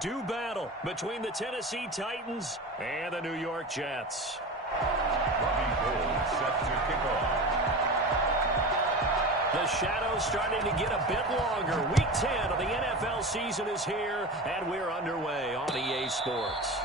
do battle between the Tennessee Titans and the New York Jets. Robbie Gould set to kick off. The shadow's starting to get a bit longer. Week 10 of the NFL season is here, and we're underway on EA Sports.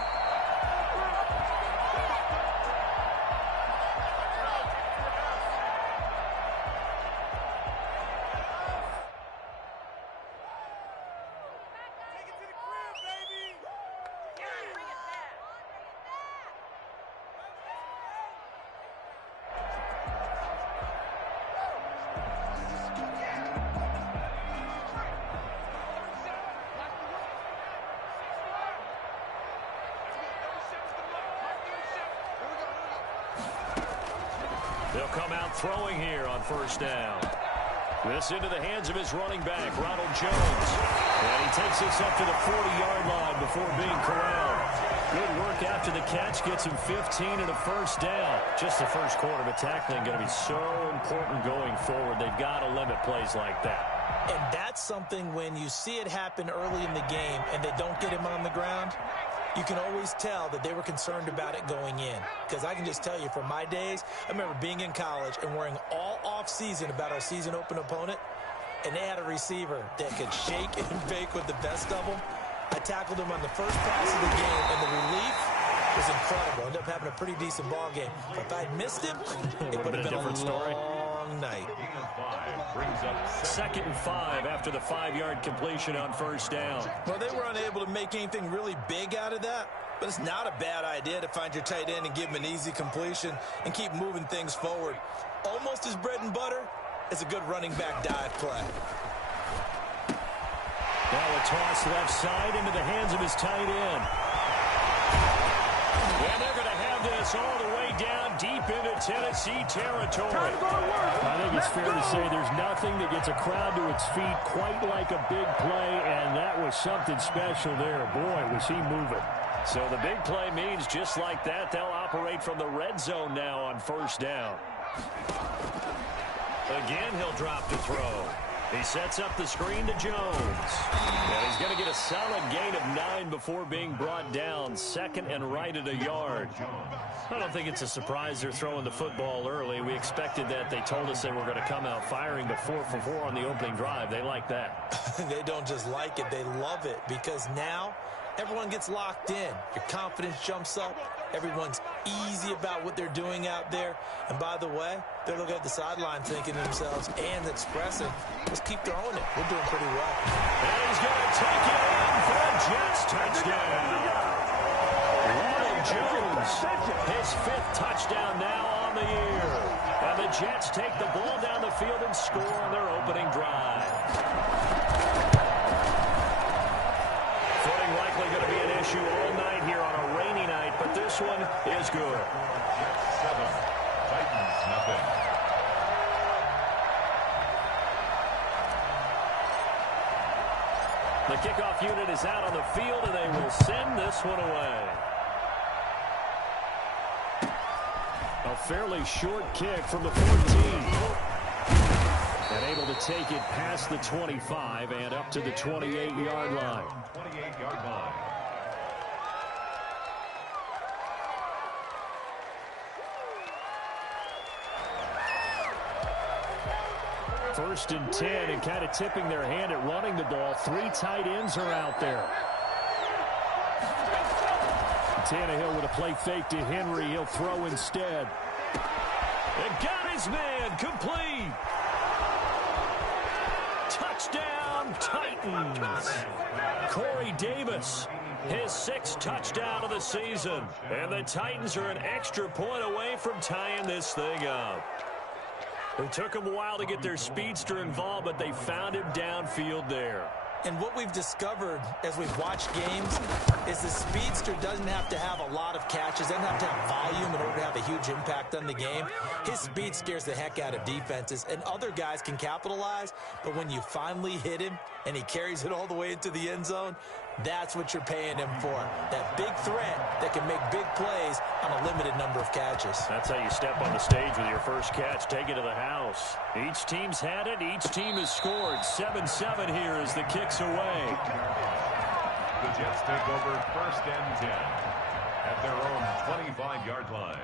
They'll come out throwing here on first down. This into the hands of his running back, Ronald Jones. And he takes this up to the 40-yard line before being corralled. Good work after the catch. Gets him 15 and a first down. Just the first quarter, but tackling going to be so important going forward. They've got to limit plays like that. And that's something when you see it happen early in the game and they don't get him on the ground, you can always tell that they were concerned about it going in. Because I can just tell you from my days, I remember being in college and worrying all off-season about our season-open opponent, and they had a receiver that could shake and bake with the best of them. I tackled him on the first pass of the game, and the relief was incredible. Ended up having a pretty decent ball game. But if I'd missed him, it would have been a different story. Long night. Second and 5 after the 5-yard completion on first down. Well, they were unable to make anything really big out of that, but it's not a bad idea to find your tight end and give him an easy completion and keep moving things forward. Almost as bread and butter as a good running back dive play. Now a toss left side into the hands of his tight end. And they're going to have this all the way down deep into Tennessee territory. I think it's fair to say there's nothing that gets a crowd to its feet quite like a big play, and that was something special there. Boy, was he moving. So the big play means just like that, they'll operate from the red zone now on first down. Again, he'll drop to throw. He sets up the screen to Jones. And he's going to get a solid gain of 9 before being brought down. Second and right at a yard. I don't think it's a surprise they're throwing the football early. We expected that. They told us they were going to come out firing to 4 for 4 on the opening drive. They like that. They don't just like it, they love it, because now everyone gets locked in. Your confidence jumps up. Everyone's easy about what they're doing out there. And by the way, they're looking at the sideline thinking to themselves and expressing, let's keep throwing it. We're doing pretty well. And he's going to take it in for a Jets touchdown. Ronald Jones, his 5th touchdown now on the year. And the Jets take the ball down the field and score on their opening drive. Footing likely going to be an issue all night here on a rainy night, but this one is good. Jets 7, Titans nothing. The kickoff unit is out on the field, and they will send this one away. A fairly short kick from the 14. And able to take it past the 25 and up to the 28-yard line. 28-yard line. First and 10, and kind of tipping their hand at running the ball. 3 tight ends are out there. Tannehill with a play fake to Henry. He'll throw instead. And got his man complete. Touchdown, Titans. Corey Davis, his 6th touchdown of the season. And the Titans are an extra point away from tying this thing up. It took them a while to get their speedster involved, but they found him downfield there. And what we've discovered as we've watched games is the speedster doesn't have to have a lot of catches, doesn't have to have volume in order to have a huge impact on the game. His speed scares the heck out of defenses, and other guys can capitalize, but when you finally hit him and he carries it all the way into the end zone, that's what you're paying him for. That big threat that can make big plays on a limited number of catches. That's how you step on the stage with your first catch. Take it to the house. Each team's had it. Each team has scored. 7-7 here as the kick's away. The Jets take over 1st and 10 at their own 25-yard line.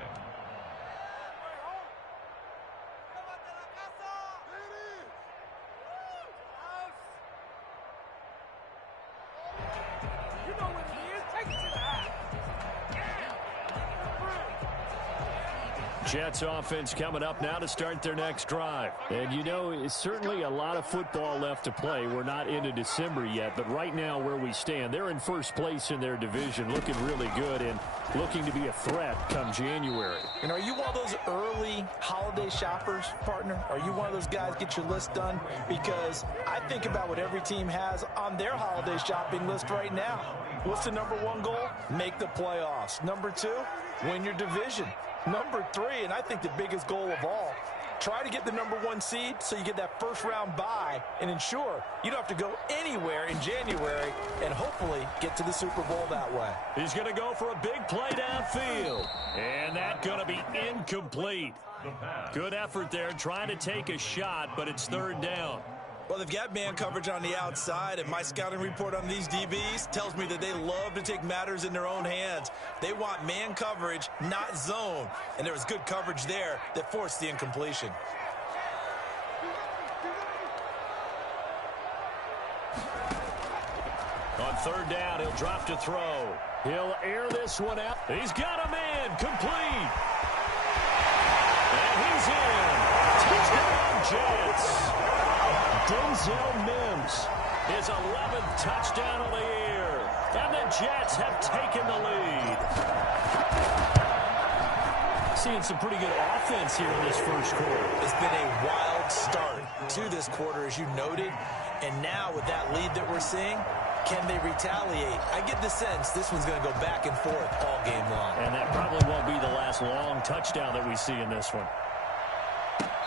Jets offense coming up now to start their next drive. And you know, it's certainly a lot of football left to play. We're not into December yet, but right now where we stand, they're in first place in their division, looking really good and looking to be a threat come January. And are you one of those early holiday shoppers, partner? Are you one of those guys get your list done? Because I think about what every team has on their holiday shopping list right now. What's the number one goal? Make the playoffs. Number two, win your division. Number three, and I think the biggest goal of all, try to get the number one seed so you get that first round bye and ensure you don't have to go anywhere in January and hopefully get to the Super Bowl that way. He's going to go for a big play downfield. And that's going to be incomplete. Good effort there trying to take a shot, but it's 3rd down. Well, they've got man coverage on the outside, and my scouting report on these DBs tells me that they love to take matters in their own hands. They want man coverage, not zone, and there was good coverage there that forced the incompletion. On 3rd down, he'll drop to throw. He'll air this one out. He's got a man complete. And he's in. Touchdown, Jets. Denzel Mims, his 11th touchdown of the year. And the Jets have taken the lead. Seeing some pretty good offense here in this first quarter. It's been a wild start to this quarter, as you noted. And now with that lead that we're seeing, can they retaliate? I get the sense this one's going to go back and forth all game long. And that probably won't be the last long touchdown that we see in this one.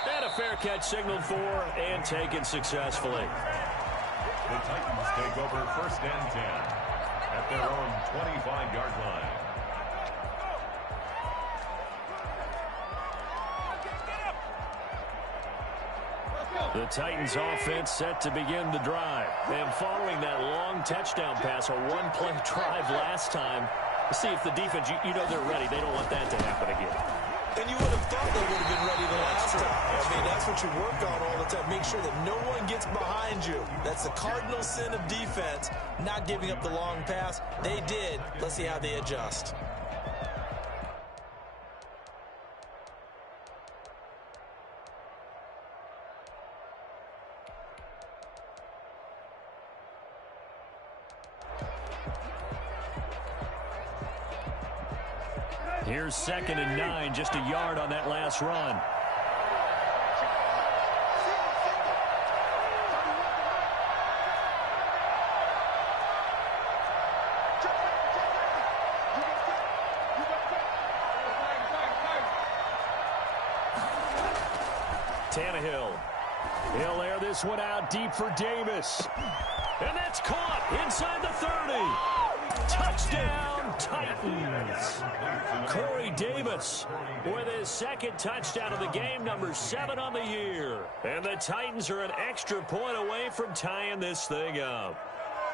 And a fair catch signaled for and taken successfully. The Titans take over 1st and 10 at their own 25-yard line. The Titans offense set to begin the drive. And following that long touchdown pass, a one-play drive last time, let's see if the defense, you know they're ready. They don't want that to happen again. And you would have thought they would have been ready the last time. I mean, that's what you work on all the time. Make sure that no one gets behind you. That's the cardinal sin of defense, not giving up the long pass. They did. Let's see how they adjust. Here's 2nd and 9, just a yard on that last run. Tannehill. He'll air this one out deep for Davis. And that's caught inside the 30. Touchdown, Titans. Corey Davis with his 2nd touchdown of the game, number 7 on the year. And the Titans are an extra point away from tying this thing up.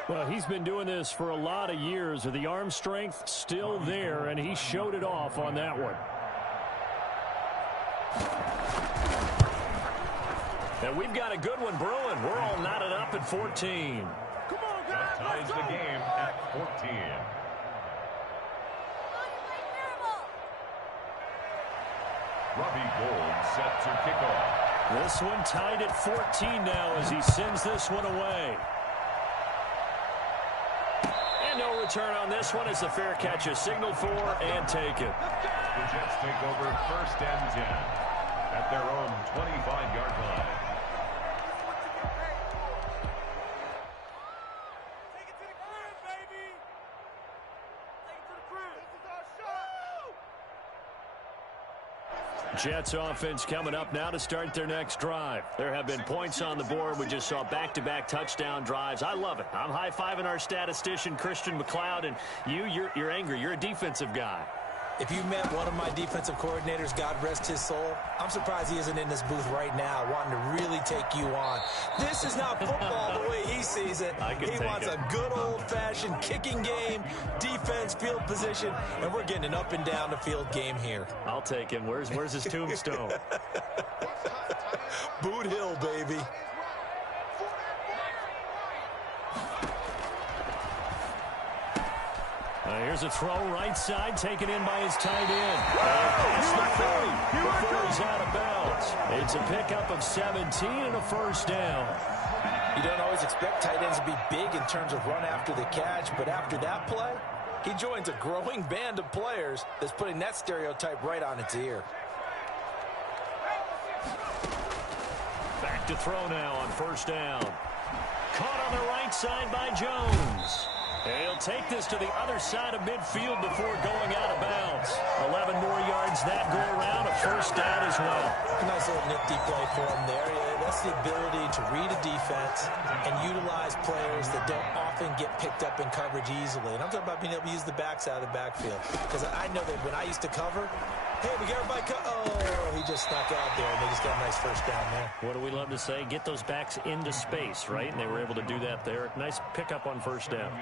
Well, he's been doing this for a lot of years with the arm strength still there, and he showed it off on that one. And we've got a good one brewing. We're all knotted up at 14. That ties the game at 14. Robbie Gould set to kick off. This one tied at 14 now as he sends this one away. And no return on this one as the fair catch is signaled for and taken. The Jets take over 1st and 10 at their own 25-yard line. Jets offense coming up now to start their next drive. There have been points on the board. We just saw back-to-back touchdown drives. I love it. I'm high-fiving our statistician, Christian McLeod, and you're angry. You're a defensive guy. If you met one of my defensive coordinators, God rest his soul, I'm surprised he isn't in this booth right now wanting to really take you on. This is not football the way he sees it. He wants a good old-fashioned kicking game, defense, field position, and we're getting an up and down the field game here. I'll take him. Where's his tombstone? Boot Hill, baby. Here's a throw right side, taken in by his tight end. Past the 30 before he's out of bounds. It's a pickup of 17 and a first down. You don't always expect tight ends to be big in terms of run after the catch, but after that play, he joins a growing band of players that's putting that stereotype right on its ear. Back to throw now on first down. Caught on the right side by Jones. And he'll take this to the other side of midfield before going out of bounds. 11 more yards that go around, a first down as well. A nice little nifty play for him there. Yeah, that's the ability to read a defense and utilize players that don't often get picked up in coverage easily. And I'm talking about being able to use the backside of the backfield. Because I know that when I used to cover, hey, we got everybody oh, he just snuck out there, and they just got a nice first down there. What do we love to say? Get those backs into space, right? And they were able to do that there. Nice pickup on first down.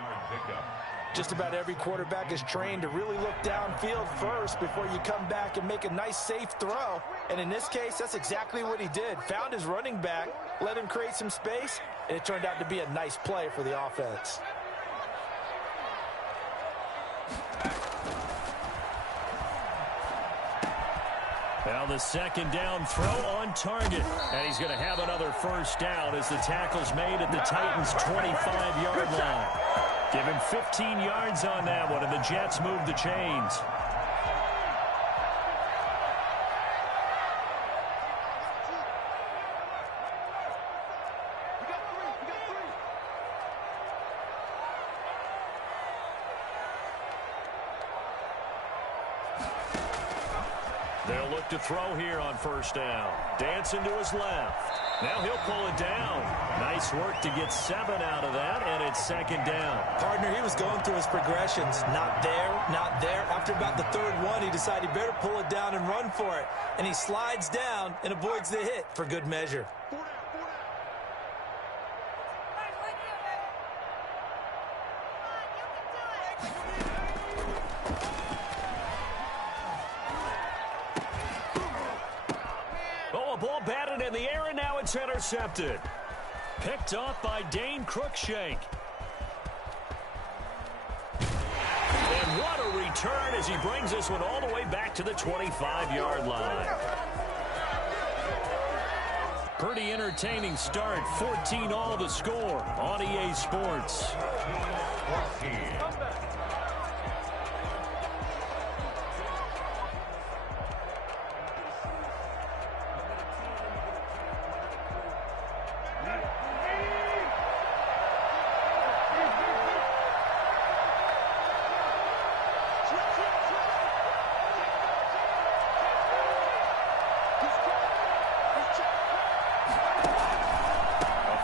Just about every quarterback is trained to really look downfield first before you come back and make a nice, safe throw. And in this case, that's exactly what he did. Found his running back, let him create some space, and it turned out to be a nice play for the offense. Now the second down throw on target. And he's going to have another first down as the tackle's made at the Titans' 25-yard line. Give him 15 yards on that one, and the Jets move the chains. They'll look to throw here on first down. Dancing to his left. Now he'll pull it down. Nice work to get 7 out of that, and it's second down. Partner, he was going through his progressions. Not there, not there. After about the third one, he decided he better pull it down and run for it. And he slides down and avoids the hit for good measure. Ball batted in the air, and now it's intercepted. Picked off by Dane Cruikshank. And what a return as he brings this one all the way back to the 25-yard line. Pretty entertaining start. 14-all the score on EA Sports. 14.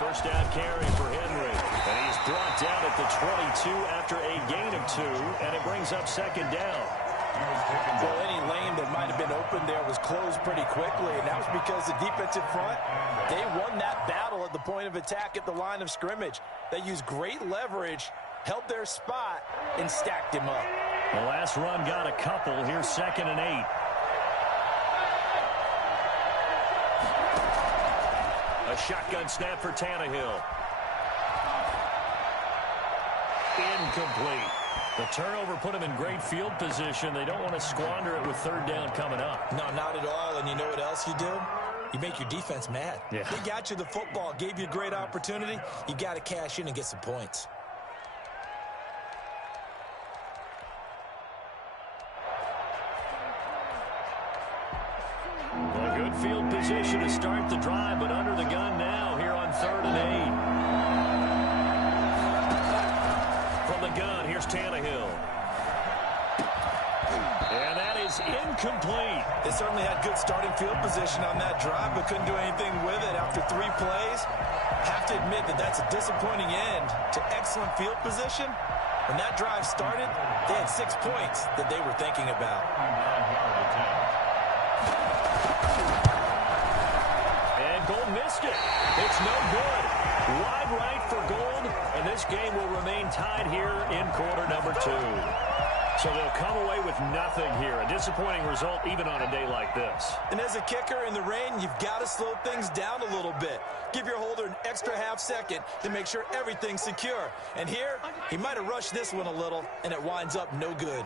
First down carry for Henry. And he's brought down at the 22 after a gain of 2, and it brings up second down. Well, any lane that might have been open there was closed pretty quickly, and that was because the defensive front, they won that battle at the point of attack at the line of scrimmage. They used great leverage, held their spot, and stacked him up. The last run got a couple. Here's second and 8. A shotgun snap for Tannehill. Incomplete. The turnover put him in great field position. They don't want to squander it with third down coming up. No, not at all. And you know what else you do? You make your defense mad. Yeah. They got you the football, gave you a great opportunity. You got to cash in and get some points. A good field position to start the drive, but under the gun now here on 3rd and 8. From the gun, here's Tannehill. And that is incomplete. They certainly had good starting field position on that drive, but couldn't do anything with it after 3 plays. Have to admit that that's a disappointing end to excellent field position When that drive started, they had 6 points that they were thinking about. And Gold missed it. It's no good. Wide right for Gold, and this game will remain tied here in quarter number 2. So they'll come away with nothing here. A disappointing result even on a day like this. And as a kicker in the rain, you've got to slow things down a little bit. Give your holder an extra half second to make sure everything's secure. And here, he might have rushed this one a little, and it winds up no good.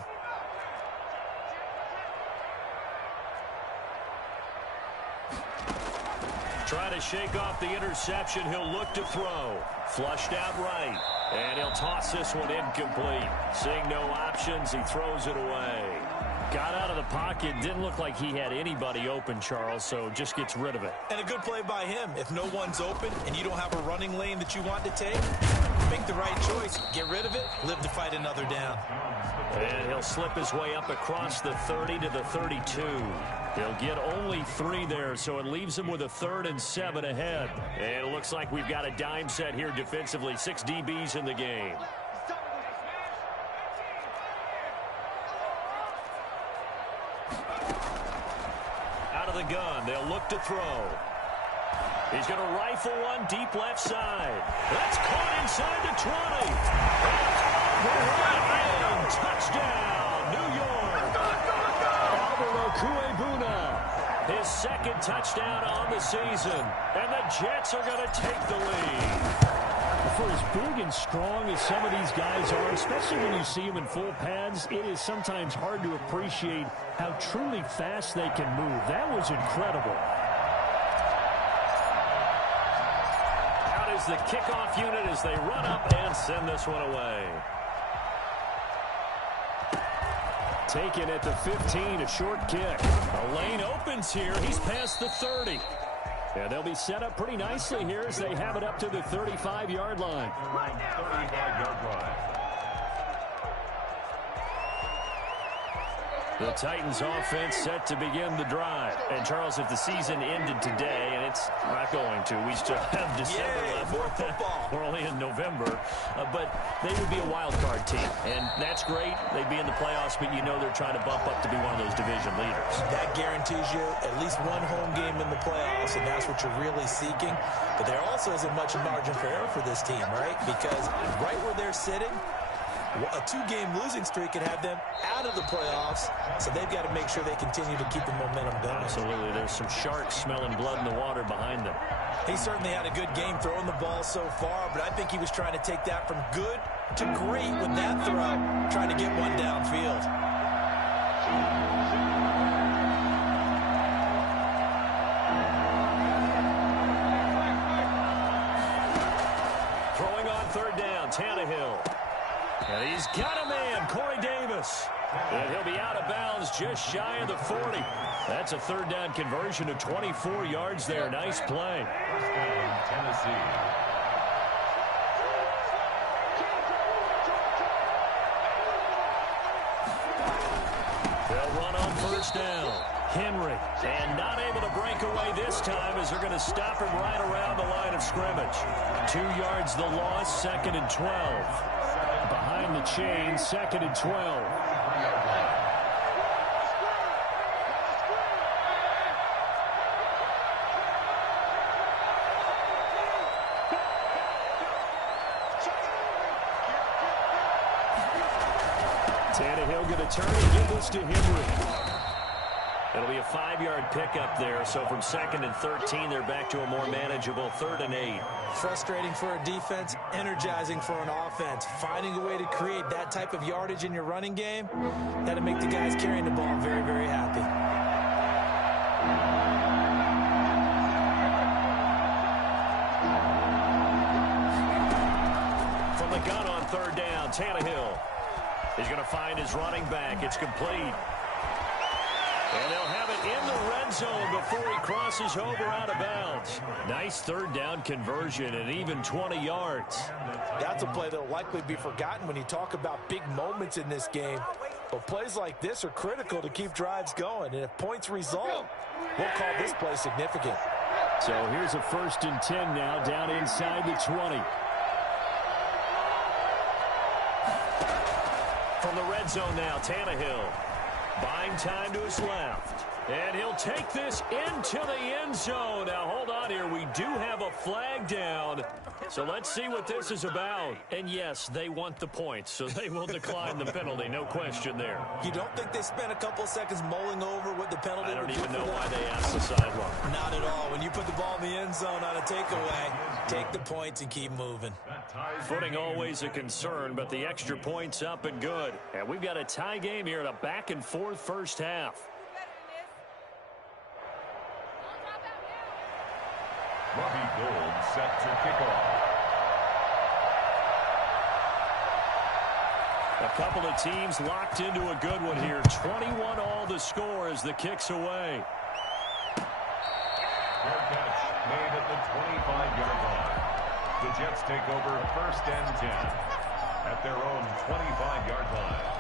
Trying to shake off the interception. He'll look to throw. Flushed out right. And he'll toss this one incomplete. Seeing no options, he throws it away. Got out of the pocket. Didn't look like he had anybody open, Charles, so just gets rid of it. And a good play by him. If no one's open and you don't have a running lane that you want to take, make the right choice. Get rid of it. Live to fight another down. And he'll slip his way up across the 30 to the 32. He'll get only 3 there, so it leaves him with a 3rd and 7 ahead. And it looks like we've got a dime set here defensively. 6 DBs in the game. Out of the gun, they'll look to throw. He's going to rifle one deep left side. That's caught inside the 20. Touchdown, New York. Albert Okwuegbunam, his 2nd touchdown on the season. And the Jets are going to take the lead. For as big and strong as some of these guys are, especially when you see them in full pads, it is sometimes hard to appreciate how truly fast they can move. That was incredible. Out is the kickoff unit as they run up and send this one away. Taken at the 15, a short kick. A lane opens here. He's past the 30. And they'll be set up pretty nicely here as they have it up to the 35-yard line. 35-yard line. The Titans offense set to begin the drive. And Charles, if the season ended today, and it's not going to, we still have December left. More football. We're only in November, but they would be a wild card team. And that's great. They'd be in the playoffs, but you know they're trying to bump up to be one of those division leaders. That guarantees you at least one home game in the playoffs, and that's what you're really seeking. But there also isn't much margin for error for this team, right? Because right where they're sitting, a 2-game losing streak could have them out of the playoffs, so they've got to make sure they continue to keep the momentum going. Absolutely. There's some sharks smelling blood in the water behind them. He certainly had a good game throwing the ball so far, but I think he was trying to take that from good to great with that throw, trying to get one downfield. Throwing on 3rd down, Tannehill. And he's got a man, Corey Davis. And he'll be out of bounds just shy of the 40. That's a 3rd down conversion of 24 yards there. Nice play. First down, Tennessee. They'll run on 1st down. Henry, and not able to break away this time as they're going to stop him right around the line of scrimmage. 2 yards the loss, 2nd and 12. Behind the chain, 2nd and 12. Tannehill going to turn and give this to Henry. It'll be a 5-yard pickup there, so from 2nd and 13, they're back to a more manageable 3rd and 8. Frustrating for a defense, energizing for an offense. Finding a way to create that type of yardage in your running game, that'll make the guys carrying the ball very, very happy. From the gun on 3rd down, Tannehill. He's going to find his running back. It's complete. And they'll have it in the red zone before he crosses over out of bounds. Nice 3rd down conversion and even 20 yards. That's a play that will likely be forgotten when you talk about big moments in this game. But plays like this are critical to keep drives going. And if points result, we'll call this play significant. So here's a 1st and 10 now down inside the 20. From the red zone now, Tannehill. Buying time to his left. And he'll take this into the end zone. Now, hold on here. We do have a flag down. So let's see what this is about. And, yes, they want the points, so they will decline the penalty. No question there. You don't think they spent a couple of seconds mulling over what the penalty I would don't do even for know them? why they asked the sideline. Not at all. When you put the ball in the end zone on a takeaway, take the points and keep moving. Footing always a concern, but the extra point's up and good. And we've got a tie game here in a back-and-forth first half. Robbie Gould set to kick off. A couple of teams locked into a good one here. 21 all the score as the kick's away. Fair catch made at the 25-yard line. The Jets take over 1st and 10 at their own 25-yard line.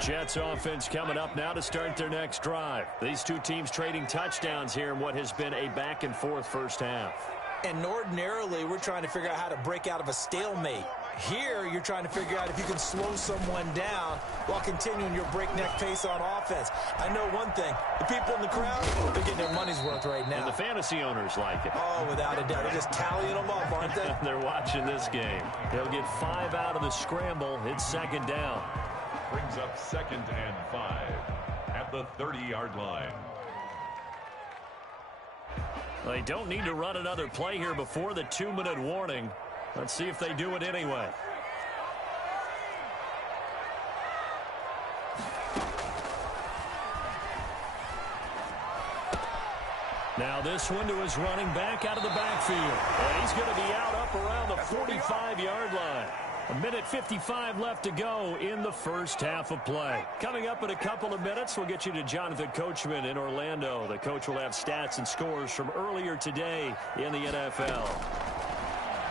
Jets offense coming up now to start their next drive. These two teams trading touchdowns here in what has been a back-and-forth first half. And ordinarily, we're trying to figure out how to break out of a stalemate. Here, you're trying to figure out if you can slow someone down while continuing your breakneck pace on offense. I know one thing. The people in the crowd, they're getting their money's worth right now. And the fantasy owners like it. Oh, without a doubt. They're just tallying them up, aren't they? They're watching this game. They'll get 5 out of the scramble. It's second down. Brings up 2nd and 5 at the 30-yard line. They don't need to run another play here before the 2-minute warning. Let's see if they do it anyway. Now this one to his running back out of the backfield. And he's going to be out up around the 45-yard line. 1:55 left to go in the first half of play. Coming up in a couple of minutes, we'll get you to Jonathan Coachman in Orlando. The coach will have stats and scores from earlier today in the NFL.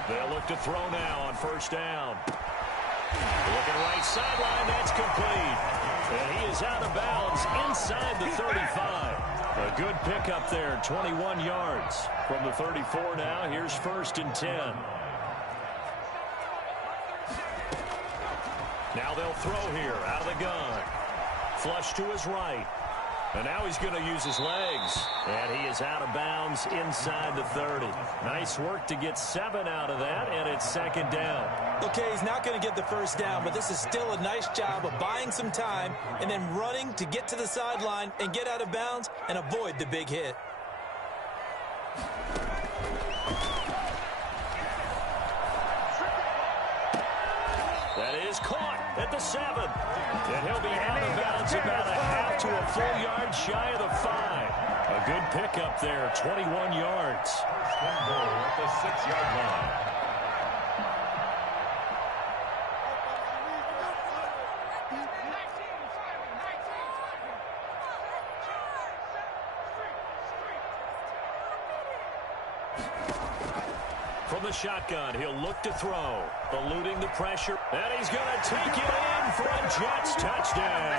They'll look to throw now on first down. Looking right sideline, that's complete. And he is out of bounds inside the 35. A good pickup there, 21 yards. From the 34 now, here's 1st and 10. Now they'll throw here out of the gun. Flush to his right. And now he's going to use his legs. And he is out of bounds inside the 30. Nice work to get 7 out of that, and it's second down. Okay, he's not going to get the first down, but this is still a nice job of buying some time and then running to get to the sideline and get out of bounds and avoid the big hit. That is caught at the 7. And he'll be out of bounds about a half to a full yard shy of the 5. A good pickup there, 21 yards. First and goal at the 6-yard line. From the shotgun, he'll look to throw, eluding the pressure, and he's going to take it in for a Jets touchdown.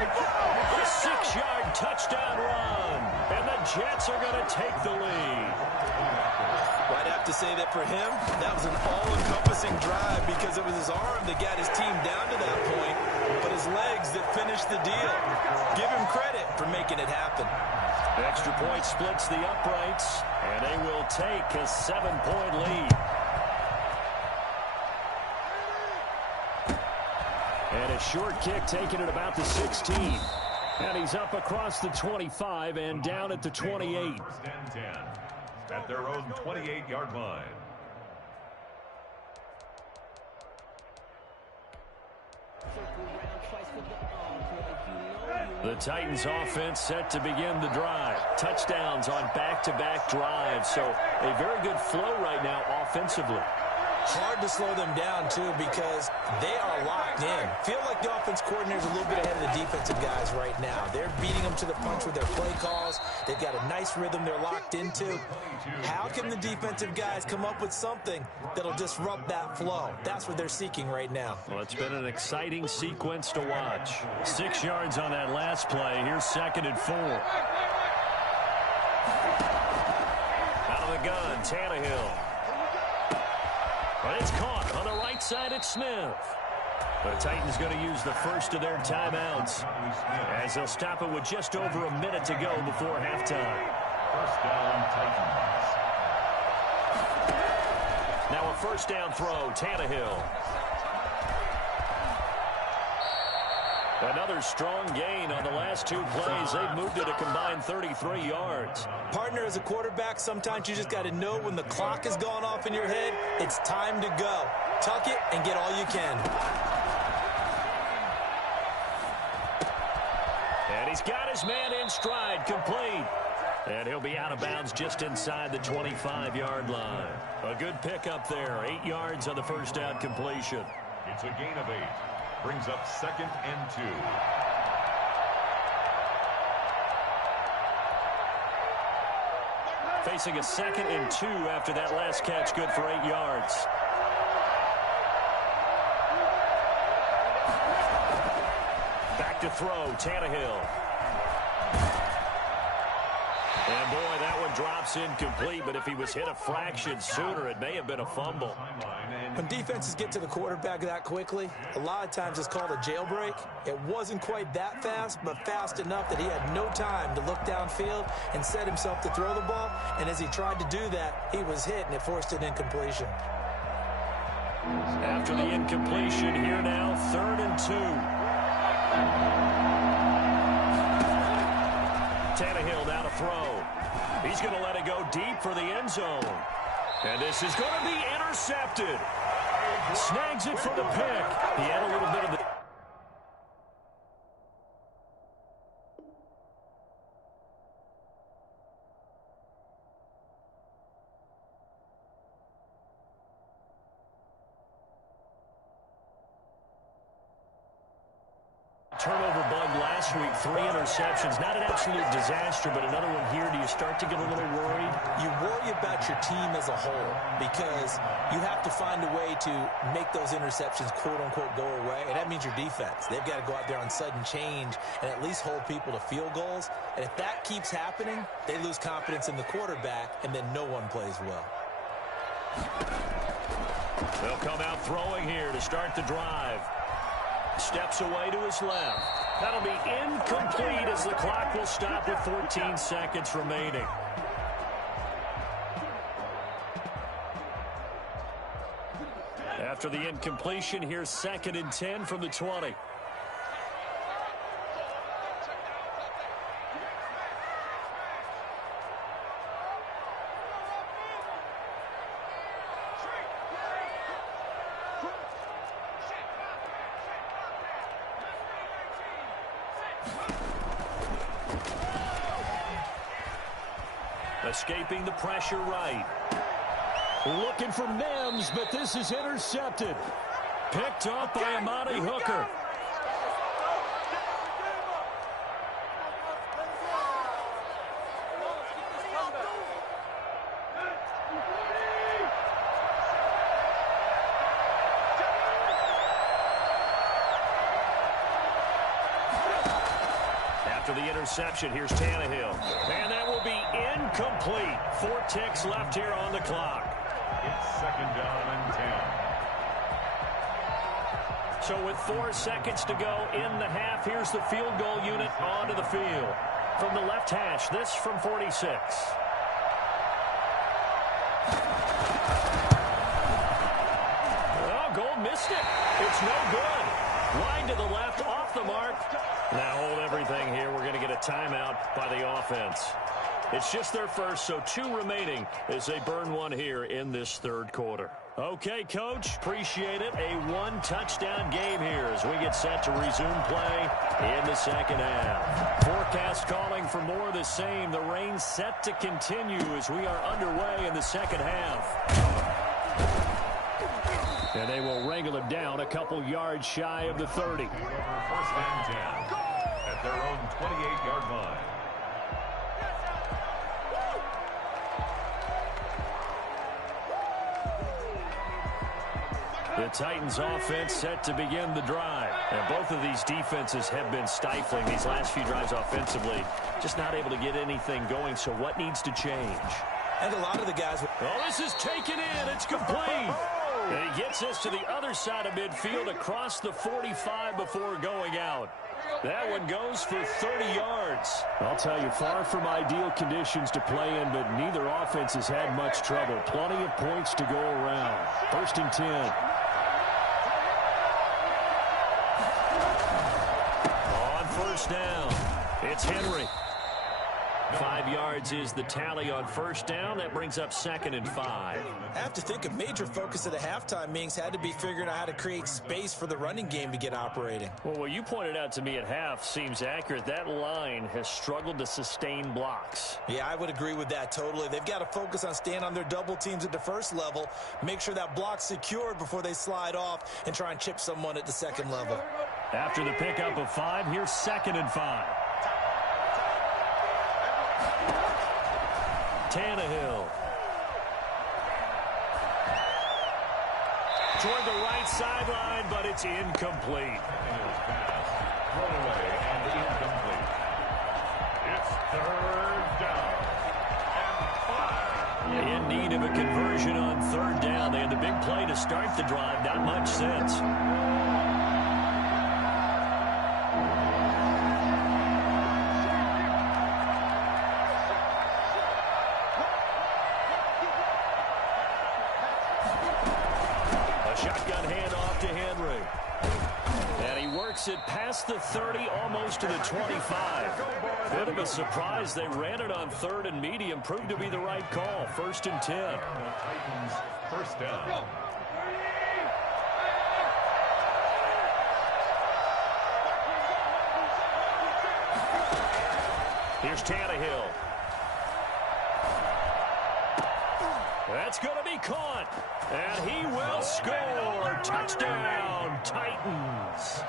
A 6-yard touchdown run, and the Jets are going to take the lead. Well, I'd have to say that for him, that was an all-encompassing drive because it was his arm that got his team down to that point, but his legs that finished the deal. Give him credit for making it happen. Extra point splits the uprights, and they will take a 7-point lead. And a short kick taken at about the 16. And he's up across the 25 and down at the 28. 1st and 10 at their own 28-yard line. The Titans offense set to begin the drive. Touchdowns on back-to-back drives. So a very good flow right now offensively. Hard to slow them down, too, because they are locked in. Feel like the offense coordinator's a little bit ahead of the defensive guys right now. They're beating them to the punch with their play calls. They've got a nice rhythm they're locked into. How can the defensive guys come up with something that'll disrupt that flow? That's what they're seeking right now. Well, it's been an exciting sequence to watch. 6 yards on that last play. Here's 2nd and 4. the gun, Tannehill. But it's caught on the right side at Smith. The Titans going to use the first of their timeouts as they'll stop it with just over a minute to go before halftime. First down, Titans. Now a first down throw, Tannehill. Another strong gain on the last two plays. They've moved it a combined 33 yards. Partner, as a quarterback, sometimes you just got to know when the clock has gone off in your head, it's time to go. Tuck it and get all you can. And he's got his man in stride, complete. And he'll be out of bounds just inside the 25-yard line. A good pickup there, 8 yards on the first down completion. It's a gain of 8. Brings up 2nd and 2. Facing a 2nd and 2 after that last catch, good for 8 yards. Back to throw, Tannehill. And boy, that one drops incomplete, but if he was hit a fraction sooner, it may have been a fumble. When defenses get to the quarterback that quickly, a lot of times it's called a jailbreak. It wasn't quite that fast, but fast enough that he had no time to look downfield and set himself to throw the ball. And as he tried to do that, he was hit, and it forced an incompletion. After the incompletion, here now, 3rd and 2. Tannehill now to throw. He's going to let it go deep for the end zone. And this is going to be intercepted. Snags it for the pick. He had a little bit of the... turnover bug last week, 3 interceptions. Not an absolute disaster, but another one here. Do you start to get a little worried? You worry about your team as a whole because you have to find a way to make those interceptions, quote-unquote, go away, and that means your defense. They've got to go out there on sudden change and at least hold people to field goals. And if that keeps happening, they lose confidence in the quarterback, and then no one plays well. They'll come out throwing here to start the drive. Steps away to his left. That'll be incomplete as the clock will stop with 14 seconds remaining. After the incompletion, here's 2nd and 10 from the 20. Escaping the pressure right. Looking for Mims, but this is intercepted. Picked off by Amani Hooker. After the interception, here's Tannehill. And that will be incomplete. 4 ticks left here on the clock. It's 2nd down and 10. So with 4 seconds to go in the half, here's the field goal unit onto the field. From the left hash, this from 46. Oh, Gold missed it. It's no good. Line to the left, off the mark. Now hold everything here. We're going to get a timeout by the offense. It's just their first, so 2 remaining as they burn one here in this 3rd quarter. Okay, Coach, appreciate it. A 1-touchdown game here as we get set to resume play in the 2nd half. Forecast calling for more of the same. The rain set to continue as we are underway in the 2nd half. And they will wrangle it down a couple yards shy of the 30. 1st and 10 at their own 28-yard line. The Titans offense set to begin the drive. And both of these defenses have been stifling these last few drives offensively. Just not able to get anything going, so what needs to change? And a lot of the guys... Oh, this is taken in. It's complete. And he gets us to the other side of midfield across the 45 before going out. That one goes for 30 yards. I'll tell you, far from ideal conditions to play in, but neither offense has had much trouble. Plenty of points to go around. 1st and 10. On 1st down, it's Henry. 5 yards is the tally on 1st down. That brings up 2nd and 5. I have to think a major focus of the halftime meetings had to be figuring out how to create space for the running game to get operating. Well, what you pointed out to me at half seems accurate. That line has struggled to sustain blocks. Yeah, I would agree with that totally. They've got to focus on staying on their double teams at the first level, make sure that block's secured before they slide off and try and chip someone at the second level. After the pickup of 5, here's 2nd and 5. Tannehill. Toward the right sideline, but it's incomplete. Tannehill's pass thrown away and incomplete. It's 3rd down and 5. In need of a conversion on 3rd down. They had the big play to start the drive. Not much sense. It past the 30, almost to the 25. Bit of a surprise. They ran it on 3rd and medium. Proved to be the right call. 1st and 10. Titans 1st down. Here's Tannehill. That's going to be caught. And he will score. Touchdown, Titans.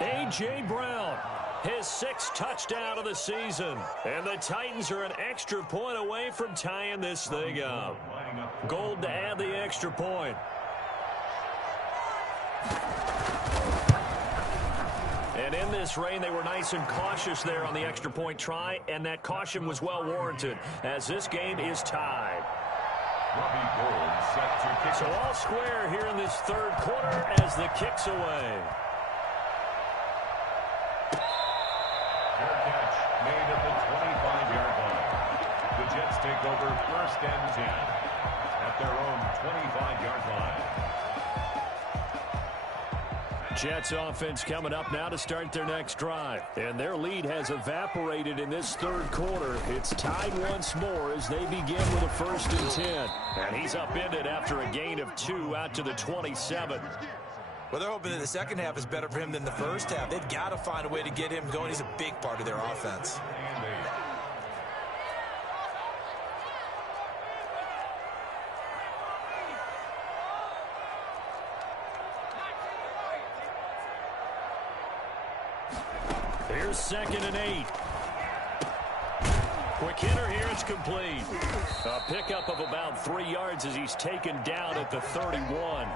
A.J. Brown, his 6th touchdown of the season. And the Titans are an extra point away from tying this thing up. Gold to add the extra point. And in this rain, they were nice and cautious there on the extra point try, and that caution was well warranted as this game is tied. Robbie Gould set to kick. So all square here in this 3rd quarter as the kick's away. Fair catch made at the 25-yard line. The Jets take over 1st and 10 at their own 25-yard line. Jets offense coming up now to start their next drive. And their lead has evaporated in this 3rd quarter. It's tied once more as they begin with a 1st and 10. And he's upended after a gain of 2 out to the 27. Well, they're hoping that the second half is better for him than the first half. They've got to find a way to get him going. He's a big part of their offense. Here's 2nd and 8. Quick hitter here, it's complete. A pickup of about 3 yards as he's taken down at the 31.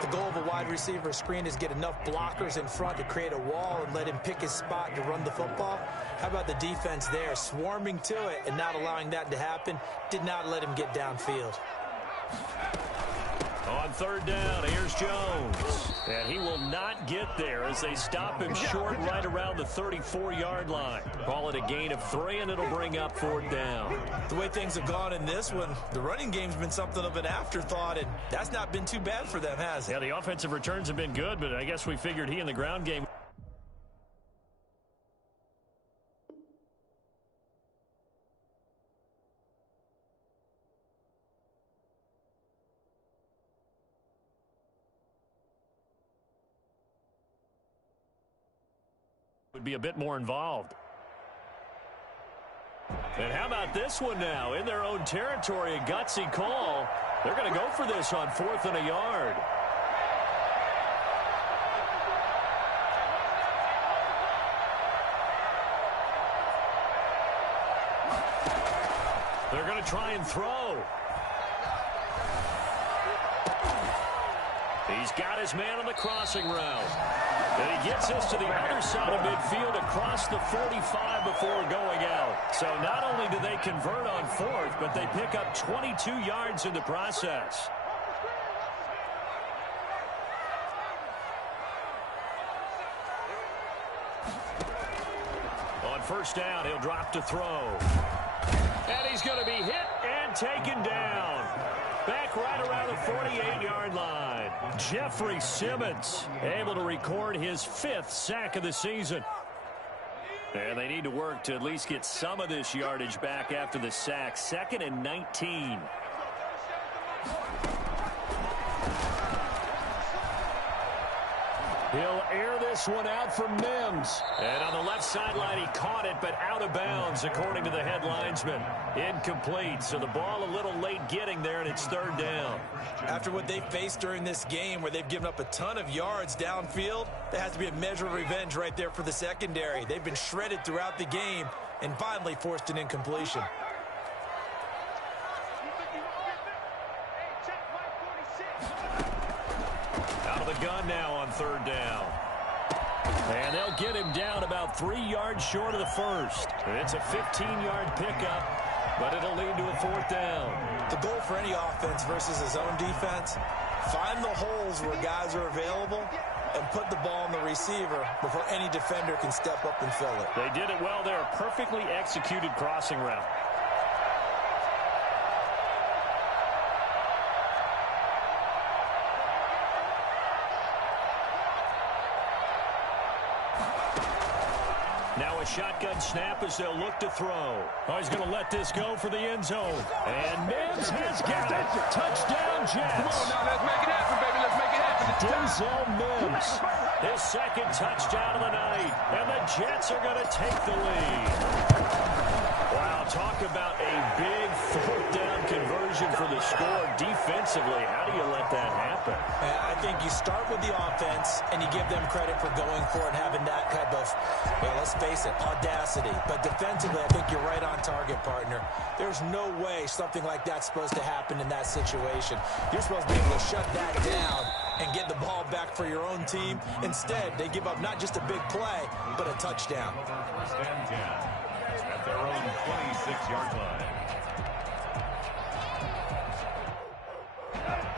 The goal of a wide receiver screen is get enough blockers in front to create a wall and let him pick his spot to run the football. How about the defense there, swarming to it and not allowing that to happen? Did not let him get downfield. On 3rd down, here's Jones. And he will not get there as they stop him short right around the 34-yard line. Call it a gain of 3, and it'll bring up 4th down. The way things have gone in this one, the running game's been something of an afterthought, and that's not been too bad for them, has it? Yeah, the offensive returns have been good, but I guess we figured he in the ground game would be a bit more involved. And how about this one now? In their own territory, a gutsy call. They're going to go for this on 4th and a yard. They're going to try and throw. He's got his man on the crossing route. And he gets us to the other side of midfield across the 45 before going out. So not only do they convert on fourth, but they pick up 22 yards in the process. On first down, he'll drop to throw. And he's going to be hit and taken down. Back right around the 48-yard line. Jeffrey Simmons able to record his 5th sack of the season. And they need to work to at least get some of this yardage back after the sack. 2nd and 19. He'll air this one out for Mims. And on the left sideline, he caught it, but out of bounds, according to the head linesman. Incomplete, so the ball a little late getting there, and it's 3rd down. After what they faced during this game, where they've given up a ton of yards downfield, there has to be a measure of revenge right there for the secondary. They've been shredded throughout the game and finally forced an incompletion. Gun now on 3rd down. And they'll get him down about 3 yards short of the first. It's a 15-yard pickup, but it'll lead to a 4th down. The goal for any offense versus his own defense, find the holes where guys are available and put the ball on the receiver before any defender can step up and fill it. They did it well there. A perfectly executed crossing route. Now a shotgun snap as they'll look to throw. Oh, he's going to let this go for the end zone. And Mims has got it. Touchdown, Jets. Come on now, let's make it happen, baby. Let's make it happen. Denzel Mims, his 2nd touchdown of the night. And the Jets are going to take the lead. Wow, talk about a big 4th down conversion for the score defensively. How do you let that happen? I think you start with the offense and you give them credit for going for it, having that type of, well, let's face it, audacity. But defensively, I think you're right on target, partner. There's no way something like that's supposed to happen in that situation. You're supposed to be able to shut that down and get the ball back for your own team. Instead, they give up not just a big play, but a touchdown. 1st and 10 at their own 26-yard line.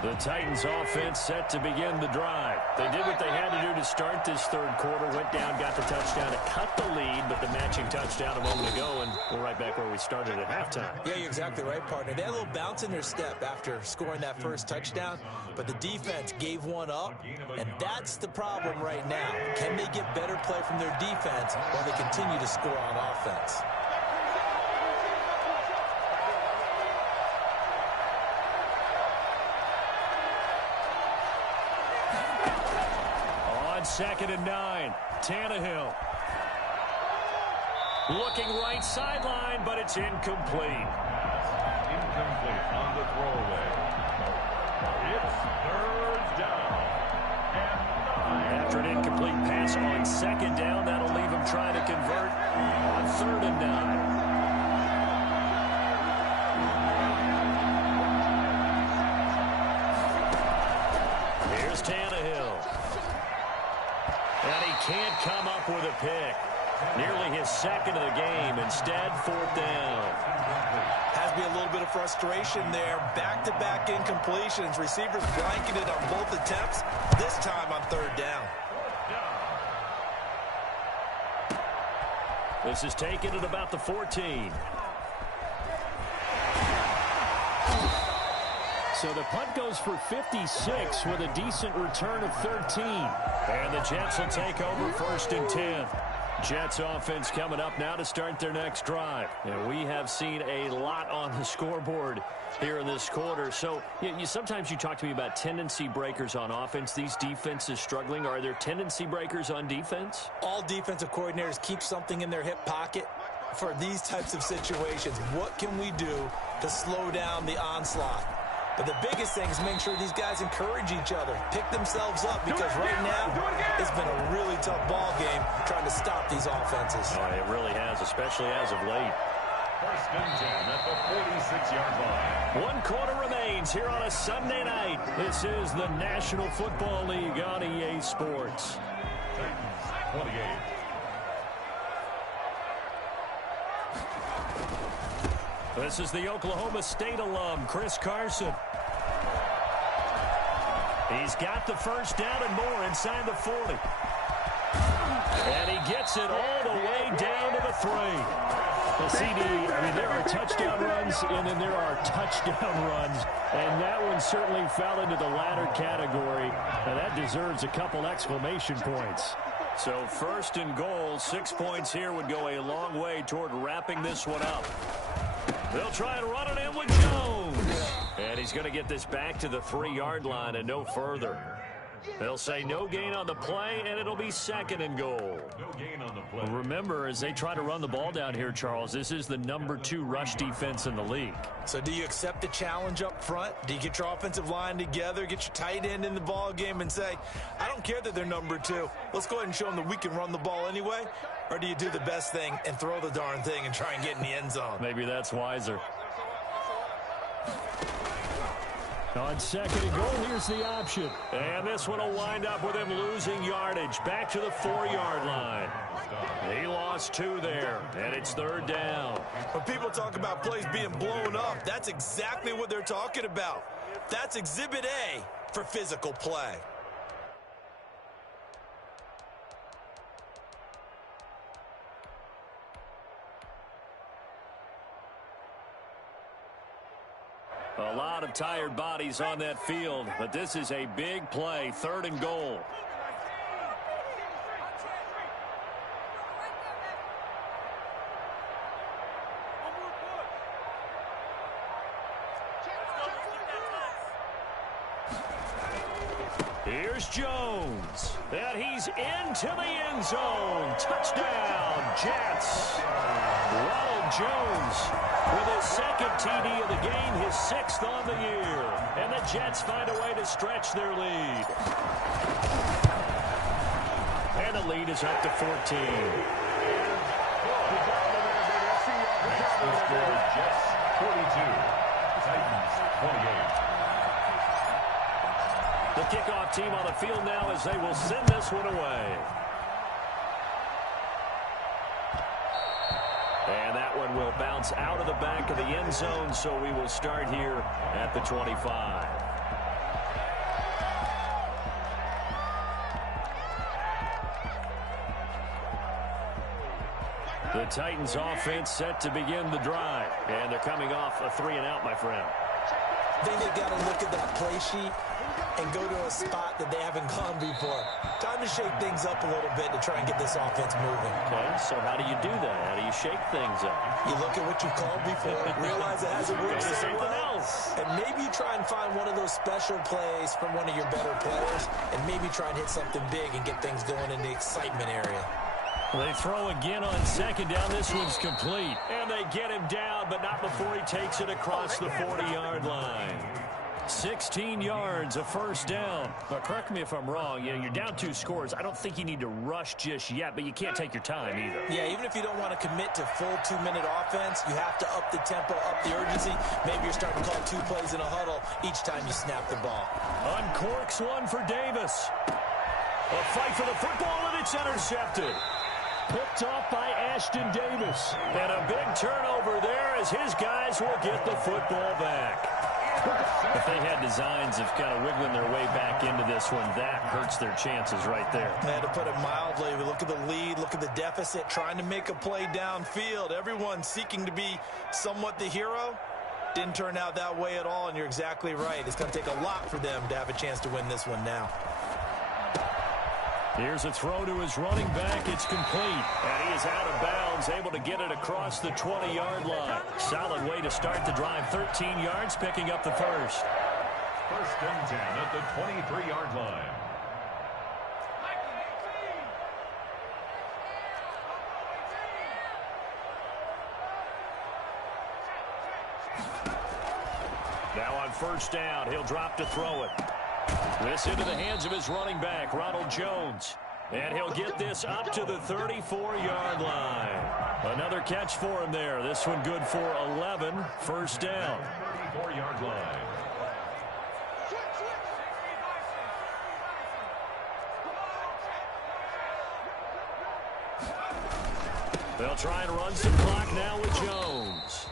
The Titans offense set to begin the drive. They did what they had to do to start this 3rd quarter, went down, got the touchdown to cut the lead, but the matching touchdown a moment ago, and we're right back where we started at halftime. Yeah, you're exactly right, partner. They had a little bounce in their step after scoring that first touchdown, but the defense gave one up, and that's the problem right now. Can they get better play from their defense while they continue to score on offense? On 2nd and 9, Tannehill. Looking right sideline, but it's incomplete. Incomplete on the throwaway. It's 3rd down and 9. After an incomplete pass on 2nd down, that'll leave him trying to convert on 3rd and 9. Here's Tannehill. And he can't come up with a pick. Nearly his 2nd of the game. Instead, 4th down. Has to be a little bit of frustration there. Back-to-back incompletions. Receivers blanketed on both attempts, this time on 3rd down. This is taken at about the 14. So the punt goes for 56 with a decent return of 13. And the Jets will take over 1st and 10. Jets offense coming up now to start their next drive. And we have seen a lot on the scoreboard here in this quarter. So sometimes you talk to me about tendency breakers on offense. These defenses struggling. Are there tendency breakers on defense? All defensive coordinators keep something in their hip pocket for these types of situations. What can we do to slow down the onslaught? But the biggest thing is making sure these guys encourage each other, pick themselves up, because right now it's been a really tough ball game trying to stop these offenses. Oh, it really has, especially as of late. First and 10 at the 46-yard line. 1 quarter remains here on a Sunday night. This is the National Football League on EA Sports. Titans 28. This is the Oklahoma State alum, Chris Carson. He's got the first down and more inside the 40. And he gets it all the way down to the 3. The CD, I mean, there are touchdown runs, and then there are touchdown runs. And that one certainly fell into the latter category. Now, that deserves a couple exclamation points. So first and goal, 6 points here would go a long way toward wrapping this one up. They'll try and run it in with Jones. And he's going to get this back to the 3-yard line and no further. They'll say no gain on the play, and it'll be second and goal. No gain on the play. Remember, as they try to run the ball down here, Charles, this is the number 2 rush defense in the league. So do you accept the challenge up front? Do you get your offensive line together, get your tight end in the ball game and say, I don't care that they're number 2. Let's go ahead and show them that we can run the ball anyway? Or do you do the best thing and throw the darn thing and try and get in the end zone? Maybe that's wiser. On second and goal, here's the option. And this one will wind up with him losing yardage. Back to the 4-yard line. He lost 2 there, and it's third down. When people talk about plays being blown up, that's exactly what they're talking about. That's Exhibit A for physical play. A lot of tired bodies on that field, but this is a big play, third and goal. Here's Jones, and he's into the end zone. Touchdown, Jets. Ronald Jones with his second TD of the game, his 6th on the year. And the Jets find a way to stretch their lead. And the lead is up to 14. That's the score. Jets 42. Titans 28. The kickoff team on the field now as they will send this one away. And that one will bounce out of the back of the end zone, so we will start here at the 25. The Titans offense set to begin the drive. And they're coming off a 3-and-out, my friend. I think they've got to look at that play sheet and go to a spot that they haven't gone before. Time to shake things up a little bit to try and get this offense moving. Okay, so how do you do that? How do you shake things up? You look at what you've called before, realize it hasn't worked so something well, else. and maybe you try and find one of those special plays from one of your better players, and maybe try and hit something big and get things going in the excitement area. They throw again on second down. This one's complete. And they get him down, but not before he takes it across the 40-yard line. 16 yards, a first down. But correct me if I'm wrong. You're down 2 scores. I don't think you need to rush just yet, but you can't take your time either. Yeah, even if you don't want to commit to full 2-minute offense, you have to up the tempo, up the urgency. Maybe you're starting to call 2 plays in a huddle each time you snap the ball. Uncorks one for Davis. A fight for the football, and it's intercepted. Picked off by Ashton Davis. And a big turnover there as his guys will get the football back. If they had designs of kind of wiggling their way back into this one, that hurts their chances right there. And to put it mildly, look at the lead, look at the deficit, trying to make a play downfield. Everyone seeking to be somewhat the hero. Didn't turn out that way at all, and you're exactly right. It's going to take a lot for them to have a chance to win this one now. Here's a throw to his running back. It's complete. And he is out of bounds, able to get it across the 20-yard line. Solid way to start the drive. 13 yards, picking up the first. First and 10 at the 23-yard line. Now on first down, he'll drop to throw it. This into the hands of his running back, Ronald Jones. And he'll get this up to the 34-yard line. Another catch for him there. This one good for 11. First down. 34-yard line. They'll try and run some clock now with Jones.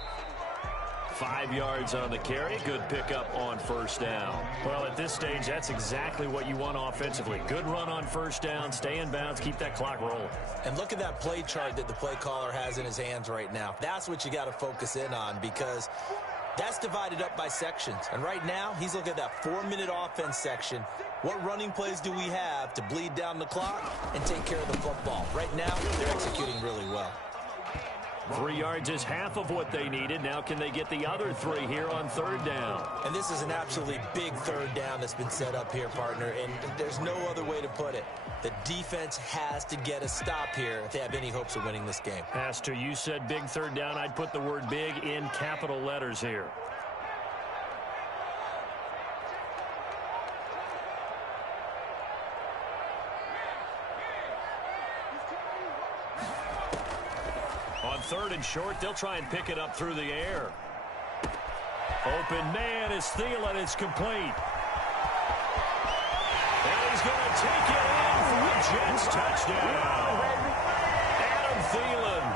5 yards on the carry. Good pickup on first down. Well, at this stage, that's exactly what you want offensively. Good run on first down. Stay in bounds. Keep that clock rolling. And look at that play chart that the play caller has in his hands right now. That's what you got to focus in on, because that's divided up by sections. And right now, he's looking at that 4-minute offense section. What running plays do we have to bleed down the clock and take care of the football? Right now, they're executing really well. 3 yards is half of what they needed. Now can they get the other 3 here on third down? And this is an absolutely big third down that's been set up here, partner, and there's no other way to put it. The defense has to get a stop here if they have any hopes of winning this game. Pastor, you said big third down. I'd put the word big in capital letters here. Third and short, they'll try and pick it up through the air. Open man is Thielen. It's complete. And he's going to take it in for a Jets touchdown. Adam Thielen,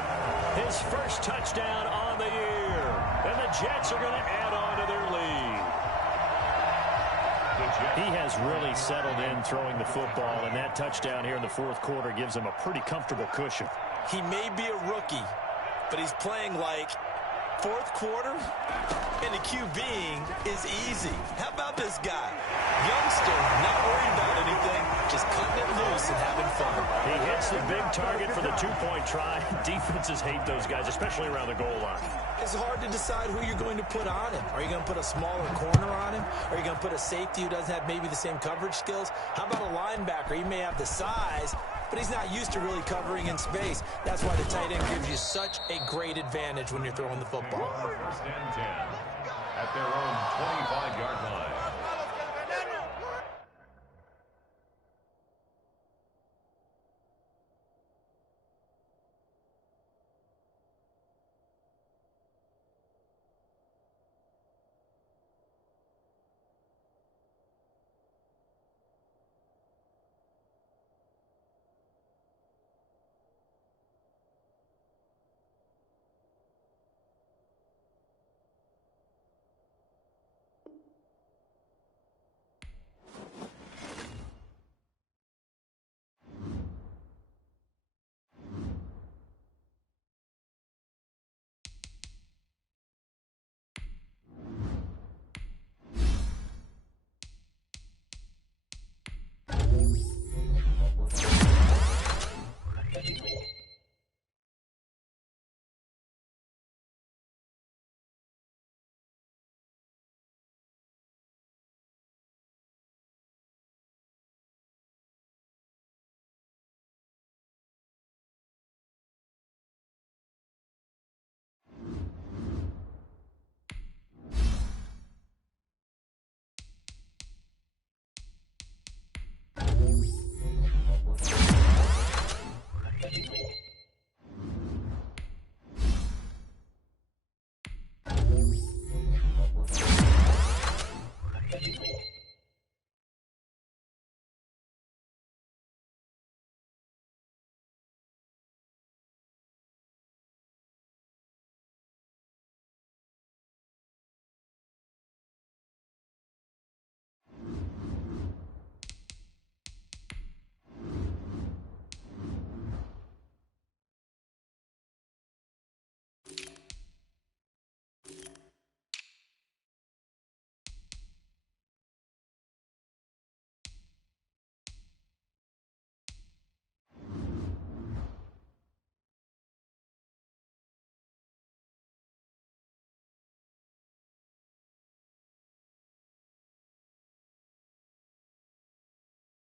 his first touchdown on the year. And the Jets are going to add on to their lead. He has really settled in throwing the football, and that touchdown here in the fourth quarter gives him a pretty comfortable cushion. He may be a rookie, but he's playing like fourth quarter, and the QBing is easy. How about this guy? Youngster, not worried about anything, just cutting it loose and having fun. He hits the big target for the two-point try. Defenses hate those guys, especially around the goal line. It's hard to decide who you're going to put on him. Are you going to put a smaller corner on him? Are you going to put a safety who doesn't have maybe the same coverage skills? How about a linebacker? He may have the size, but he's not used to really covering in space. That's why the tight end gives you such a great advantage when you're throwing the football. First and 10 at their own 25-yard line.